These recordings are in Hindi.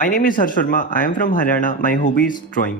My name is Harsh Sharma. I am from Haryana. My hobby is drawing.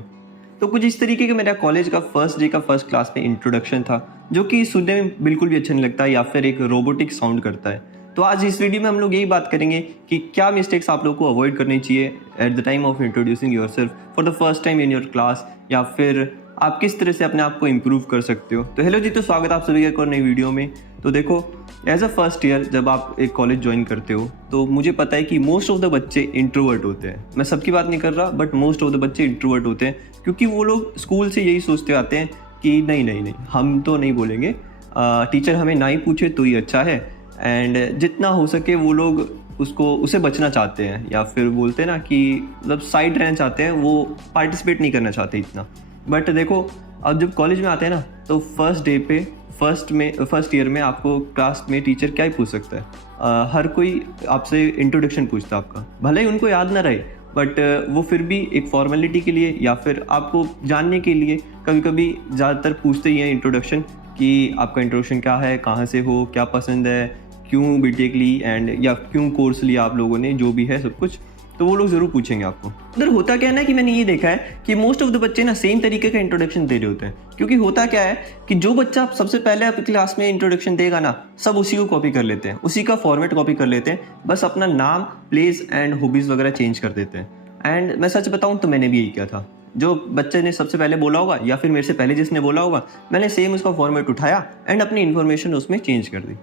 तो कुछ इस तरीके का मेरा कॉलेज का फर्स्ट डे का फर्स्ट क्लास में इंट्रोडक्शन था, जो कि सुनने में बिल्कुल भी अच्छा नहीं लगता या फिर एक रोबोटिक साउंड करता है। तो आज इस वीडियो में हम लोग यही बात करेंगे कि क्या मिस्टेक्स आप लोग को अवॉइड करनी चाहिए at the time of introducing yourself for the first time in your class, या फिर आप किस तरह से अपने आप को इम्प्रूव कर सकते हो। तो हेलो जी, तो स्वागत है आप सभी का एक और नई वीडियो में। तो देखो, एज अ फर्स्ट ईयर जब आप एक कॉलेज ज्वाइन करते हो तो मुझे पता है कि मोस्ट ऑफ द बच्चे इंट्रोवर्ट होते हैं। मैं सबकी बात नहीं कर रहा, बट मोस्ट ऑफ द बच्चे इंट्रोवर्ट होते हैं, क्योंकि वो लोग स्कूल से यही सोचते आते हैं कि नहीं नहीं नहीं, हम तो नहीं बोलेंगे, टीचर हमें ना ही पूछे तो ही अच्छा है। एंड जितना हो सके वो लोग उसे बचना चाहते हैं, या फिर बोलते हैं ना कि मतलब साइड रहना चाहते हैं, वो पार्टिसिपेट नहीं करना चाहते इतना। बट देखो, अब जब कॉलेज में आते हैं ना, तो फर्स्ट डे पे फर्स्ट ईयर में आपको क्लास में टीचर क्या ही पूछ सकता है। हर कोई आपसे इंट्रोडक्शन पूछता है आपका, भले ही उनको याद ना रहे, बट वो फिर भी एक फॉर्मेलिटी के लिए या फिर आपको जानने के लिए कभी कभी ज़्यादातर पूछते ही हैं इंट्रोडक्शन, कि आपका इंट्रोडक्शन क्या है, कहाँ से हो, क्या पसंद है, क्यों बीटेक ली, एंड या क्यों कोर्स लिया आप लोगों ने, जो भी है सब कुछ। तो वो लोग ज़रूर पूछेंगे आपको। उधर होता क्या है ना, कि मैंने ये देखा है कि मोस्ट ऑफ द बच्चे ना सेम तरीके का इंट्रोडक्शन दे रहे होते हैं। क्योंकि होता क्या है कि जो बच्चा सबसे पहले अपनी क्लास में इंट्रोडक्शन देगा ना, सब उसी को कॉपी कर लेते हैं, उसी का फॉर्मेट कॉपी कर लेते हैं, बस अपना नाम, प्लेस एंड हॉबीज़ वगैरह चेंज कर देते हैं। एंड मैं सच बताऊँ तो मैंने भी यही किया था। जो बच्चे ने सबसे पहले बोला होगा या फिर मेरे से पहले जिसने बोला होगा, मैंने सेम उसका फॉर्मेट उठाया एंड अपनी इन्फॉर्मेशन उसमें चेंज कर दी।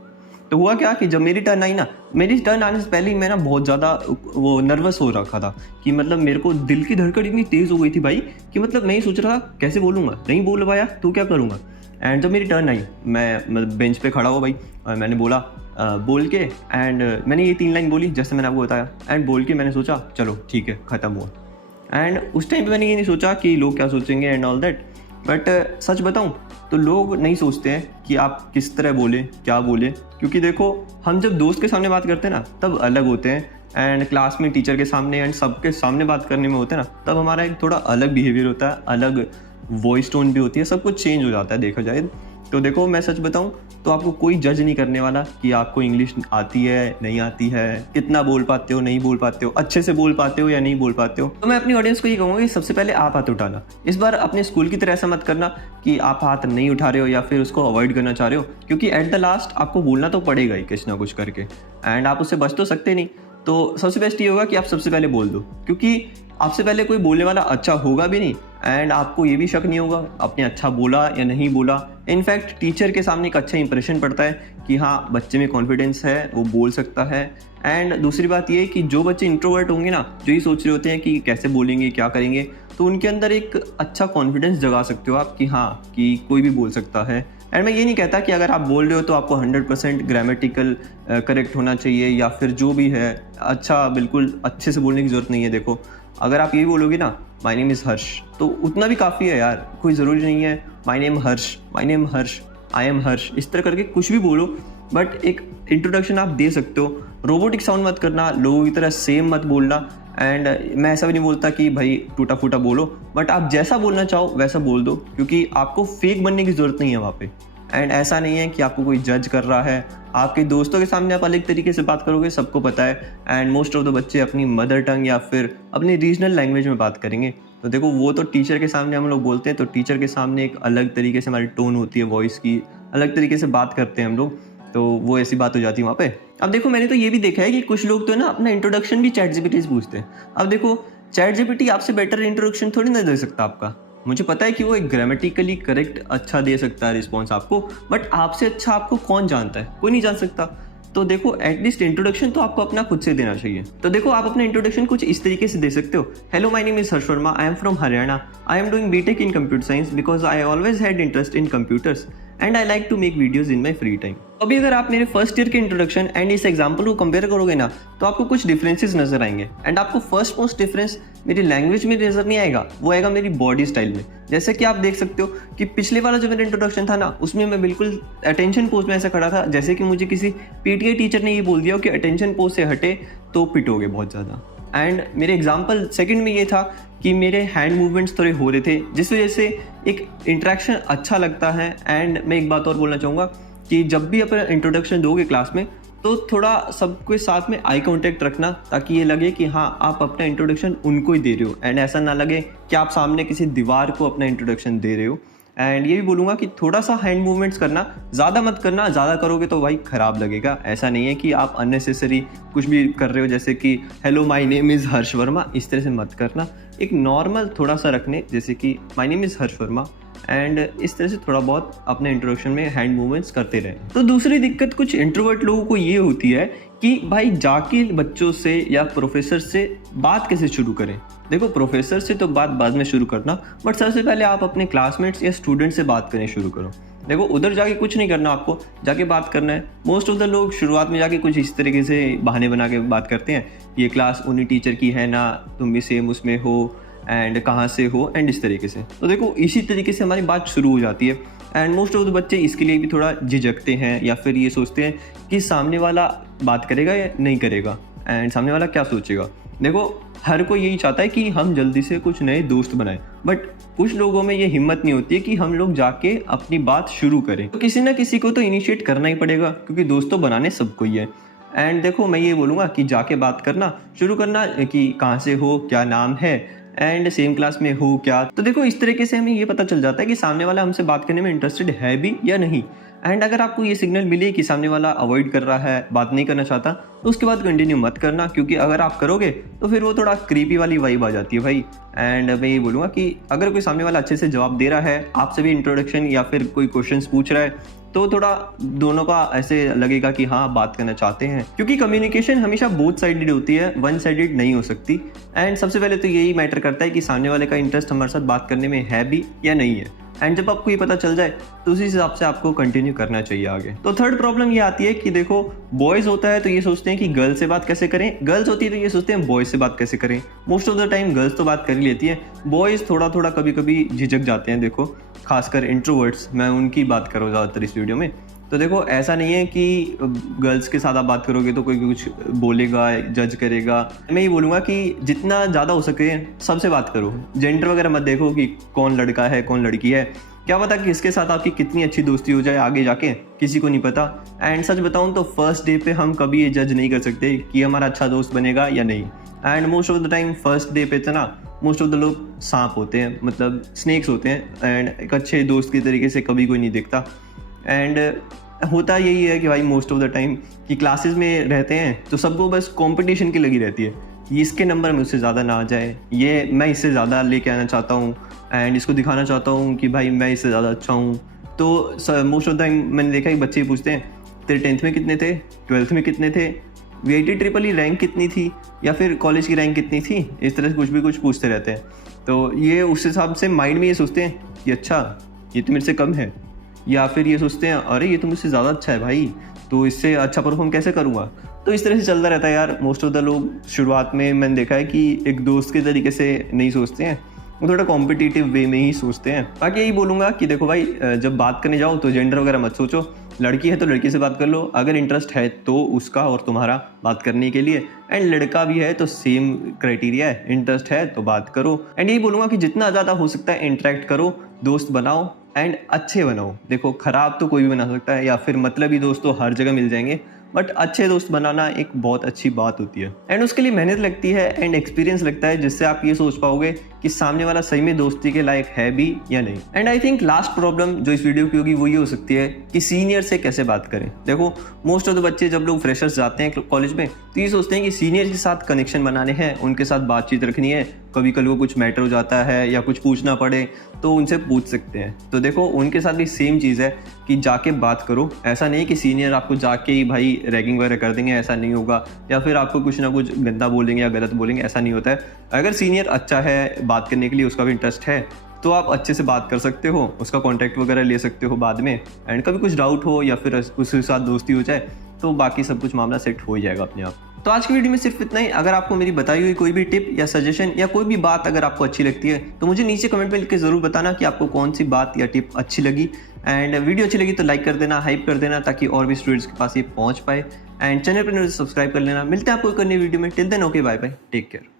तो हुआ क्या कि जब मेरी टर्न आई ना, मेरी टर्न आने से पहले ही मैं ना बहुत ज़्यादा वो नर्वस हो रखा था, कि मतलब मेरे को दिल की धड़कन इतनी तेज़ हो गई थी भाई, कि मतलब मैं ही सोच रहा था कैसे बोलूँगा, नहीं बोल पाया तो क्या करूँगा। एंड जब मेरी टर्न आई, मैं मतलब बेंच पे खड़ा हुआ भाई, और मैंने बोला बोल के, एंड मैंने ये 3 लाइन बोली जैसे मैंने आपको बताया, एंड बोल के मैंने सोचा चलो ठीक है, ख़त्म हुआ। एंड उस टाइम पे मैंने ये नहीं सोचा कि लोग क्या सोचेंगे एंड ऑल दैट। बट सच बताऊं तो लोग नहीं सोचते हैं कि आप किस तरह बोले, क्या बोले। क्योंकि देखो, हम जब दोस्त के सामने बात करते हैं ना, तब अलग होते हैं, एंड क्लास में टीचर के सामने एंड सबके सामने बात करने में होते हैं ना, तब हमारा एक थोड़ा अलग बिहेवियर होता है, अलग वॉइस टोन भी होती है, सब कुछ चेंज हो जाता है देखा जाए तो। देखो, मैं सच बताऊं तो आपको कोई जज नहीं करने वाला कि आपको इंग्लिश आती है नहीं आती है, कितना बोल पाते हो नहीं बोल पाते हो, अच्छे से बोल पाते हो या नहीं बोल पाते हो। तो मैं अपनी ऑडियंस को ये कहूँगा कि सबसे पहले आप हाथ उठाना। इस बार अपने स्कूल की तरह ऐसा मत करना कि आप हाथ नहीं उठा रहे हो या फिर उसको अवॉइड करना चाह रहे हो, क्योंकि एट द लास्ट आपको बोलना तो पड़ेगा ही कुछ ना कुछ करके, एंड आप उससे बच तो सकते नहीं। तो सबसे बेस्ट ये होगा कि आप सबसे पहले बोल दो, क्योंकि आपसे पहले कोई बोलने वाला अच्छा होगा भी नहीं, एंड आपको ये भी शक नहीं होगा आपने अच्छा बोला या नहीं बोला। इनफैक्ट टीचर के सामने एक अच्छा इंप्रेशन पड़ता है कि हाँ, बच्चे में कॉन्फिडेंस है, वो बोल सकता है। एंड दूसरी बात ये है कि जो बच्चे इंट्रोवर्ट होंगे ना, जो ये सोच रहे होते हैं कि कैसे बोलेंगे क्या करेंगे, तो उनके अंदर एक अच्छा कॉन्फिडेंस जगा सकते हो आप कि हाँ, कि कोई भी बोल सकता है। एंड मैं ये नहीं कहता कि अगर आप बोल रहे हो तो आपको 100% ग्रामेटिकल करेक्ट होना चाहिए, या फिर जो भी है अच्छा बिल्कुल अच्छे से बोलने की ज़रूरत नहीं है। देखो, अगर आप यही बोलोगे ना, माय नेम इज़ हर्ष, तो उतना भी काफ़ी है यार। कोई ज़रूरी नहीं है my name Harsh, I am Harsh, इस तरह करके कुछ भी बोलो, बट एक इंट्रोडक्शन आप दे सकते हो। रोबोटिक साउंड मत करना, लोगों की तरह सेम मत बोलना। एंड मैं ऐसा भी नहीं बोलता कि भाई टूटा फूटा बोलो, बट आप जैसा बोलना चाहो वैसा बोल दो, क्योंकि आपको फेक बनने की ज़रूरत नहीं है वहाँ पे। एंड ऐसा नहीं है कि आपको कोई जज कर रहा है, आपके दोस्तों के सामने आप अलग तरीके से बात करोगे, सबको पता है। एंड मोस्ट ऑफ द बच्चे अपनी मदर टंग या फिर अपनी रीजनल लैंग्वेज में बात करेंगे। तो देखो, वो तो टीचर के सामने हम लोग बोलते हैं, तो टीचर के सामने एक अलग तरीके से हमारी टोन होती है वॉइस की, अलग तरीके से बात करते हैं हम लोग, तो वो ऐसी बात हो जाती है वहाँ पे। अब देखो, मैंने तो ये भी देखा है कि कुछ लोग तो ना अपना इंट्रोडक्शन भी चैट जीपीटी से पूछते हैं। अब देखो, चैट जीपीटी आपसे बेटर इंट्रोडक्शन थोड़ी ना दे सकता आपका। मुझे पता है कि वो एक ग्रामेटिकली करेक्ट अच्छा दे सकता है रिस्पॉन्स आपको, बट आपसे अच्छा आपको कौन जानता है? कोई नहीं जान सकता। तो देखो, एटलीस्ट इंट्रोडक्शन तो आपको अपना खुद से देना चाहिए। तो देखो, आप अपना इंट्रोडक्शन कुछ इस तरीके से दे सकते हो। Hello, my name is Harsh Verma, I am from Haryana, I am doing BTech in computer science because I always had interest in computers and I like to make videos in my free time. अभी अगर आप मेरे फर्स्ट ईयर के इंट्रोडक्शन एंड इस एग्जाम्पल को कंपेयर करोगे ना, तो आपको कुछ डिफरेंसेस नजर आएंगे। एंड आपको फर्स्ट मोस्ट डिफरेंस मेरी लैंग्वेज में नजर नहीं आएगा, वो आएगा मेरी बॉडी स्टाइल में। जैसे कि आप देख सकते हो कि पिछले वाला जो मेरा इंट्रोडक्शन था ना, उसमें मैं बिल्कुल अटेंशन पोज में ऐसा खड़ा था, जैसे कि मुझे किसी पीटीआई टीचर ने ये बोल दिया कि अटेंशन पोज से हटे तो पिटोगे बहुत ज़्यादा। एंड मेरे एग्जाम्पल सेकंड में ये था कि मेरे हैंड मूवमेंट्स थोड़े हो रहे थे, जिस वजह से एक इंटरेक्शन अच्छा लगता है। एंड मैं एक बात और बोलना चाहूँगा कि जब भी अपना इंट्रोडक्शन दोगे क्लास में, तो थोड़ा सबके साथ में आई कांटेक्ट रखना, ताकि ये लगे कि हाँ आप अपना इंट्रोडक्शन उनको ही दे रहे हो, एंड ऐसा ना लगे कि आप सामने किसी दीवार को अपना इंट्रोडक्शन दे रहे हो। एंड ये भी बोलूँगा कि थोड़ा सा हैंड मूवमेंट्स करना, ज़्यादा मत करना, ज़्यादा करोगे तो भाई ख़राब लगेगा। ऐसा नहीं है कि आप अननेसेसरी कुछ भी कर रहे हो, जैसे कि हेलो माय नेम इज़ हर्ष वर्मा, इस तरह से मत करना। एक नॉर्मल थोड़ा सा रखने, जैसे कि my name is Harsh Verma, and इस तरह से थोड़ा बहुत अपने इंट्रोडक्शन में हैंड मूवमेंट्स करते रहें। तो दूसरी दिक्कत कुछ इंट्रोवर्ट लोगों को ये होती है कि भाई जाके बच्चों से या प्रोफेसर से बात कैसे शुरू करें। देखो, प्रोफेसर से तो बात बाद में शुरू करना, बट सबसे पहले आप अपने क्लासमेट्स या स्टूडेंट से बात करनी शुरू करो। देखो, उधर जाके कुछ नहीं करना, आपको जाके बात करना है। मोस्ट ऑफ द लोग शुरुआत में जाके कुछ इस तरीके से बहाने बना के बात करते हैं, ये क्लास उन्हीं टीचर की है ना, तुम भी सेम उसमें हो, एंड कहाँ से हो, एंड इस तरीके से। तो देखो, इसी तरीके से हमारी बात शुरू हो जाती है। एंड मोस्ट ऑफ द बच्चे इसके लिए भी थोड़ा झिझकते हैं, या फिर ये सोचते हैं कि सामने वाला बात करेगा या नहीं करेगा, एंड सामने वाला क्या सोचेगा। देखो, हर कोई यही चाहता है कि हम जल्दी से कुछ नए दोस्त बनाएं, बट कुछ लोगों में ये हिम्मत नहीं होती है कि हम लोग जाके अपनी बात शुरू करें। तो किसी ना किसी को तो इनिशिएट करना ही पड़ेगा, क्योंकि दोस्त तो बनाने सबको ही है। एंड देखो, मैं ये बोलूँगा कि जाके बात करना शुरू करना, कि कहाँ से हो, क्या नाम है, एंड सेम क्लास में हो क्या। तो देखो, इस तरीके से हमें ये पता चल जाता है कि सामने वाला हमसे बात करने में इंटरेस्टेड है भी या नहीं। एंड अगर आपको ये सिग्नल मिले कि सामने वाला अवॉइड कर रहा है, बात नहीं करना चाहता, तो उसके बाद कंटिन्यू मत करना, क्योंकि अगर आप करोगे तो फिर वो थोड़ा क्रीपी वाली वाइब आ जाती है भाई। एंड मैं ये बोलूँगा कि अगर कोई सामने वाला अच्छे से जवाब दे रहा है, आपसे भी इंट्रोडक्शन या फिर कोई क्वेश्चंस पूछ रहा है, तो थोड़ा दोनों का ऐसे लगेगा कि हाँ बात करना चाहते हैं, क्योंकि कम्युनिकेशन हमेशा बोथ साइडेड होती है, वन साइडेड नहीं हो सकती। एंड सबसे पहले तो यही मैटर करता है कि सामने वाले का इंटरेस्ट हमारे साथ बात करने में है भी या नहीं है। एंड जब आपको ये पता चल जाए तो उसी हिसाब से आपको कंटिन्यू करना चाहिए आगे। तो थर्ड प्रॉब्लम ये आती है कि देखो, बॉयज़ होता है तो ये सोचते हैं कि गर्ल्स से बात कैसे करें, गर्ल्स होती है तो ये सोचते हैं बॉयज़ से बात कैसे करें। Most of the time girls तो बात कर ही लेती है, बॉयज़ थोड़ा थोड़ा कभी कभी झिझक जाते हैं। देखो, खासकर इंट्रोवर्ट्स, मैं उनकी बात करूँ ज़्यादातर इस वीडियो में। तो देखो, ऐसा नहीं है कि गर्ल्स के साथ आप बात करोगे तो कोई कुछ बोलेगा, जज करेगा। मैं ये बोलूँगा कि जितना ज़्यादा हो सके सबसे बात करो, जेंडर वगैरह मत देखो कि कौन लड़का है कौन लड़की है, क्या पता कि इसके साथ आपकी कितनी अच्छी दोस्ती हो जाए आगे जाके, किसी को नहीं पता। एंड सच बताऊँ तो फर्स्ट डे पे हम कभी ये जज नहीं कर सकते कि हमारा अच्छा दोस्त बनेगा या नहीं। And most of the time first day पे तो ना मोस्ट ऑफ द लोग सांप होते हैं, मतलब स्नेक्स होते हैं, एंड एक अच्छे दोस्त की तरीके से कभी कोई नहीं दिखता। एंड होता यही है कि भाई मोस्ट ऑफ द टाइम कि क्लासेस में रहते हैं तो सबको बस कंपटीशन की लगी रहती है कि इसके नंबर मुझसे ज़्यादा ना आ जाए, ये मैं इससे ज़्यादा लेके आना चाहता हूँ, एंड इसको दिखाना चाहता हूँ कि भाई मैं इससे ज़्यादा अच्छा हूँ। तो मोस्ट ऑफ द टाइम मैंने देखा कि बच्चे पूछते हैं तेरे 10th में कितने थे, 12th में कितने थे, VIT ट्रिपल ई रैंक कितनी थी, या फिर कॉलेज की रैंक कितनी थी, इस तरह से कुछ भी कुछ पूछते रहते हैं। तो ये उस हिसाब से माइंड में ये सोचते हैं कि अच्छा ये तो मेरे से कम है, या फिर ये सोचते हैं अरे ये तो मुझसे ज़्यादा अच्छा है भाई, तो इससे अच्छा परफॉर्म कैसे करूँगा। तो इस तरह से चलता रहता है यार। मोस्ट ऑफ द लोग शुरुआत में मैंने देखा है कि एक दोस्त के तरीके से नहीं सोचते हैं, वो थोड़ा कॉम्पिटिटिव वे में ही सोचते हैं। बाकी यही बोलूँगा कि देखो भाई, जब बात करने जाओ तो जेंडर वगैरह मत सोचो, लड़की है तो लड़की से बात कर लो, अगर इंटरेस्ट है तो उसका और तुम्हारा बात करने के लिए। एंड लड़का भी है तो सेम क्राइटेरिया है, इंटरेस्ट है तो बात करो। एंड यही बोलूँगा कि जितना ज़्यादा हो सकता है इंटरेक्ट करो, दोस्त बनाओ, एंड अच्छे बनाओ। देखो, ख़राब तो कोई भी बना सकता है, या फिर मतलबी दोस्त तो हर जगह मिल जाएंगे, बट अच्छे दोस्त बनाना एक बहुत अच्छी बात होती है। एंड उसके लिए मेहनत लगती है एंड एक्सपीरियंस लगता है, जिससे आप ये सोच पाओगे कि सामने वाला सही में दोस्ती के लायक है भी या नहीं। And I think last problem जो इस वीडियो की होगी वो ये हो सकती है कि सीनियर से कैसे बात करें। देखो, मोस्ट ऑफ द बच्चे जब लोग फ्रेशर्स जाते हैं कॉलेज में तो ये सोचते हैं कि सीनियर के साथ कनेक्शन बनाने हैं, उनके साथ बातचीत रखनी है, कभी कल को कुछ मैटर हो जाता है या कुछ पूछना पड़े तो उनसे पूछ सकते हैं। तो देखो, उनके साथ भी सेम चीज़ है कि जाके बात करो। ऐसा नहीं है कि सीनियर आपको जाके ही भाई रैगिंग वगैरह कर देंगे, ऐसा नहीं होगा, या फिर आपको कुछ ना कुछ गंदा बोलेंगे या गलत बोलेंगे, ऐसा नहीं होता है। अगर सीनियर अच्छा है, बात करने के लिए उसका भी इंटरेस्ट है, तो आप अच्छे से बात कर सकते हो, उसका कॉन्टैक्ट वगैरह ले सकते हो बाद में। एंड कभी कुछ डाउट हो या फिर उसके साथ दोस्ती हो जाए तो बाकी सब कुछ मामला सेट हो ही जाएगा अपने आप। तो आज की वीडियो में सिर्फ इतना ही। अगर आपको मेरी बताई हुई कोई भी टिप या सजेशन या कोई भी बात अगर आपको अच्छी लगती है तो मुझे नीचे कमेंट में लिख के ज़रूर बताना कि आपको कौन सी बात या टिप अच्छी लगी। एंड वीडियो अच्छी लगी तो लाइक कर देना, हाइप कर देना, ताकि और भी स्टूडेंट्स के पास ये पहुंच पाए। एंड चैनल पर सब्सक्राइब कर लेना। मिलते हैं आपको एक नई वीडियो में। Till then okay, bye bye, take care.